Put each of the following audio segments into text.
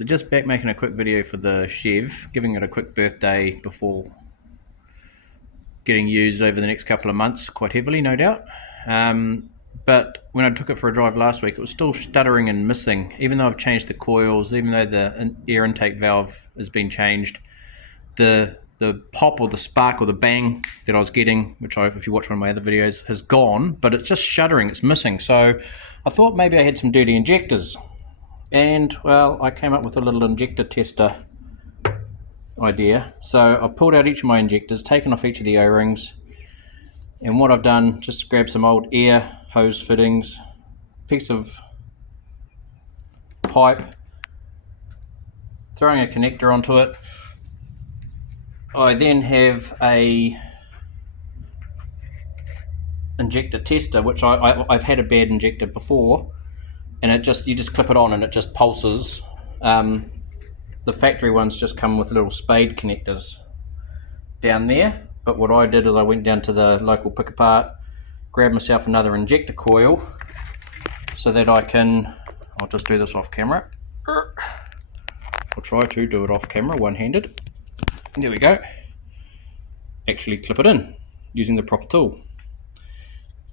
So just back making a quick video for the Chev, giving it a quick birthday before getting used over the next couple of months quite heavily, no doubt. But when I took it for a drive last week, it was still stuttering and missing, even though I've changed the coils, even though the air intake valve has been changed. The pop or the spark or the bang that I was getting, which if you watch one of my other videos, has gone, but it's just shuddering, it's missing. So I thought maybe I had some dirty injectors. And, well, I came up with a little injector tester idea. So I've pulled out each of my injectors, taken off each of the O-rings, and what I've done, just grabbed some old air hose fittings, piece of pipe, throwing a connector onto it. I then have a injector tester, which I've had a bad injector before, and you just clip it on and it just pulses. The factory ones just come with little spade connectors down there, but what I did is I went down to the local pick apart, grabbed myself another injector coil so that I'll just do this off camera. I'll try to do it off camera one-handed. There we go. Actually clip it in using the proper tool,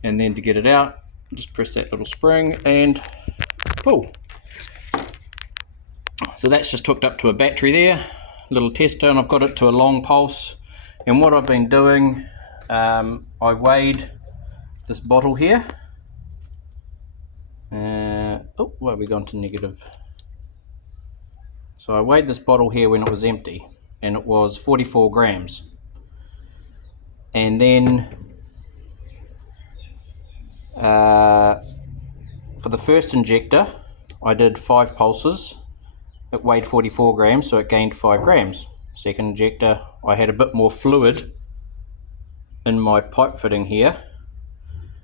and then to get it out, just press that little spring and pull. So that's just hooked up to a battery there, little tester, and I've got it to a long pulse. And what I've been doing, I weighed this bottle here. Oh, where have we gone to negative? So I weighed this bottle here when it was empty, and it was 44 grams. And then for the first injector, I did 5 pulses. It weighed 44 grams, so it gained 5 grams. Second injector, I had a bit more fluid in my pipe fitting here.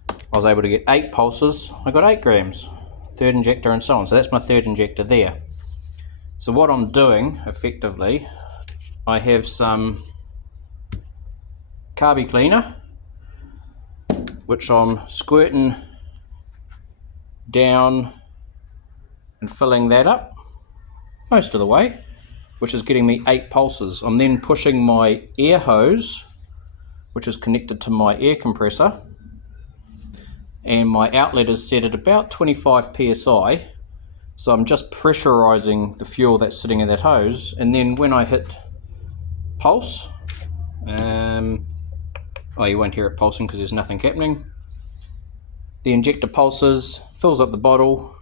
I was able to get 8 pulses, I got 8 grams. Third injector and so on. So that's my third injector there. So what I'm doing, effectively, I have some carby cleaner, which I'm squirting down and filling that up most of the way, which is getting me 8 pulses. I'm then pushing my air hose, which is connected to my air compressor, and my outlet is set at about 25 psi, so I'm just pressurizing the fuel that's sitting in that hose, and then when I hit pulse, you won't hear it pulsing because there's nothing happening. The injector pulses, fills up the bottle,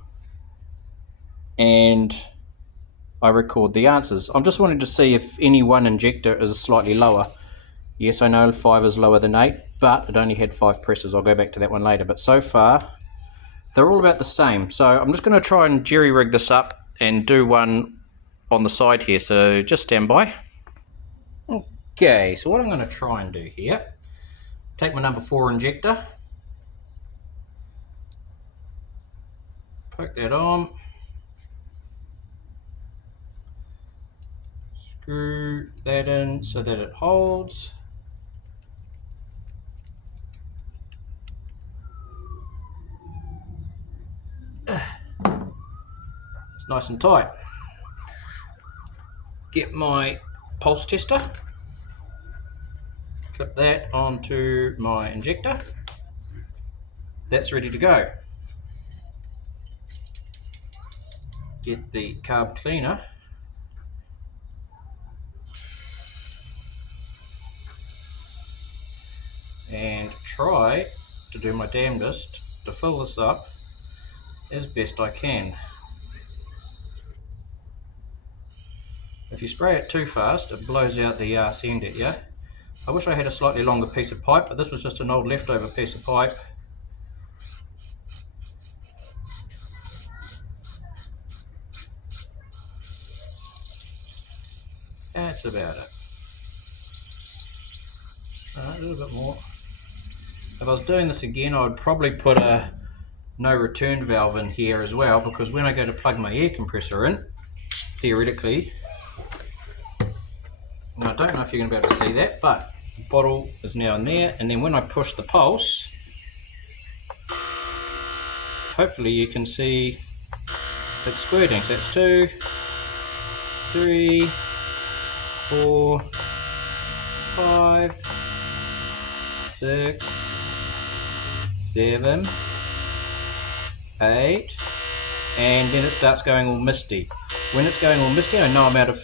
and I record the answers. I'm just wanting to see if any one injector is slightly lower. Yes, I know 5 is lower than 8, but it only had 5 presses. I'll go back to that one later. But so far, they're all about the same. So I'm just going to try and jerry-rig this up and do one on the side here. So just stand by. Okay, so what I'm going to try and do here, take my number 4 injector, poke that on, screw that in so that it holds. It's nice and tight. Get my pulse tester, clip that onto my injector. That's ready to go. Get the carb cleaner, and try to do my damnedest to fill this up as best I can. If you spray it too fast, it blows out the arse end at you. I wish I had a slightly longer piece of pipe, but this was just an old leftover piece of pipe. That's about it. A little bit more. If I was doing this again, I would probably put a no return valve in here as well, because when I go to plug my air compressor in, theoretically, now I don't know if you're going to be able to see that, but the bottle is now in there, and then when I push the pulse, hopefully you can see it's squirting. So that's 2, 3, 4, 5, 6, 7, 8, and then it starts going all misty. When it's going all misty, I know I'm out of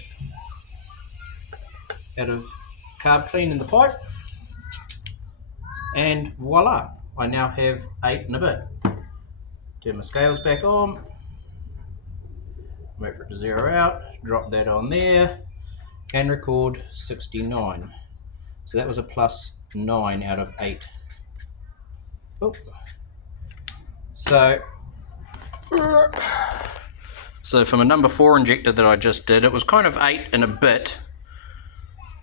carb clean in the pipe, and voila, I now have 8 and a bit. Turn my scales back on, wait for it to zero out, drop that on there, and record 69. So that was a plus 9 out of 8. Oh. So from a number 4 injector that I just did, it was kind of 8 and a bit,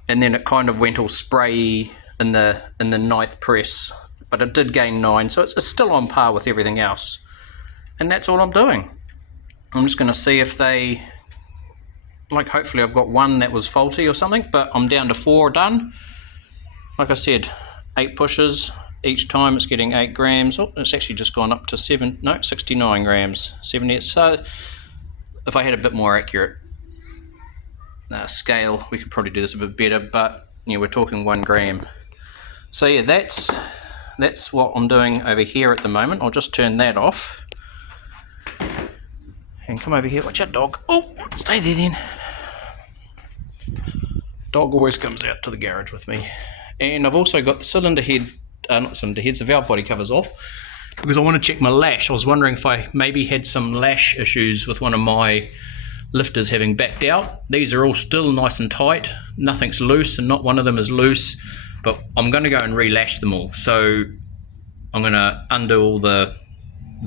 and then it kind of went all spray in the 9th press, but it did gain 9, so it's still on par with everything else. And that's all I'm doing. I'm just going to see if they, like, hopefully I've got one that was faulty or something, but I'm down to 4 done. Like I said, 8 pushes. Each time it's getting 8 grams. Oh, it's actually just gone up to 69 grams. 70. So if I had a bit more accurate scale, we could probably do this a bit better, but you know, we're talking 1 gram. So yeah, that's what I'm doing over here at the moment. I'll just turn that off and come over here. Watch out, dog. Oh, stay there then. Dog always comes out to the garage with me. And I've also got the cylinder head, not cylinder heads, the valve body covers off, because I want to check my lash. I was wondering if I maybe had some lash issues with one of my lifters having backed out. These are all still nice and tight. Nothing's loose, and not one of them is loose, but I'm going to go and relash them all. So I'm going to undo all the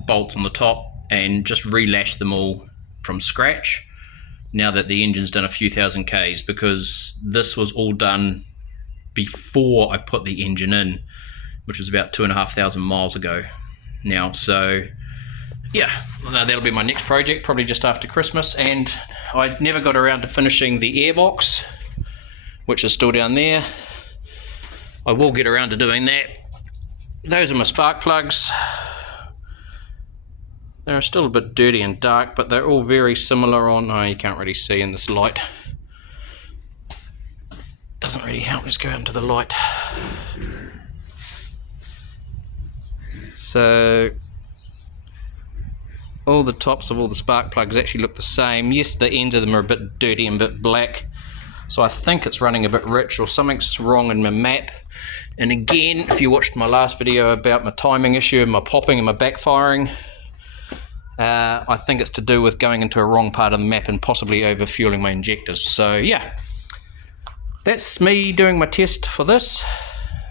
bolts on the top and just relash them all from scratch now that the engine's done a few thousand Ks, because this was all done before I put the engine in, which was about 2,500 miles ago now. So yeah, that'll be my next project, probably just after Christmas. And I never got around to finishing the airbox, which is still down there. I will get around to doing that. Those are my spark plugs. They're still a bit dirty and dark, but they're all very similar on, oh, you can't really see in this light. Doesn't really help. Let's go out into the light. So all the tops of all the spark plugs actually look the same. Yes, the ends of them are a bit dirty and a bit black, so I think it's running a bit rich or something's wrong in my map. And again, if you watched my last video about my timing issue and my popping and my backfiring, I think it's to do with going into a wrong part of the map and possibly over fueling my injectors. So yeah, that's me doing my test for this.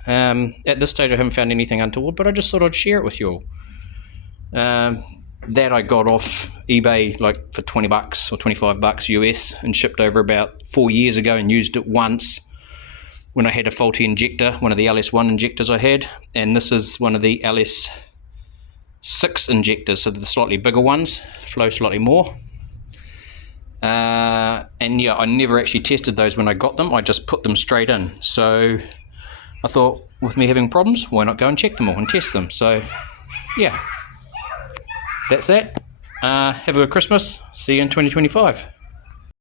At this stage I haven't found anything untoward, but I just thought I'd share it with you all. That I got off eBay like for 20 bucks or 25 bucks US and shipped over about 4 years ago, and used it once when I had a faulty injector, one of the LS1 injectors I had, and this is one of the LS6 injectors, so the slightly bigger ones, flow slightly more. And yeah, I never actually tested those when I got them, I just put them straight in. So I thought, with me having problems, why not go and check them all and test them? So yeah, that's that. Have a good Christmas. See you in 2025.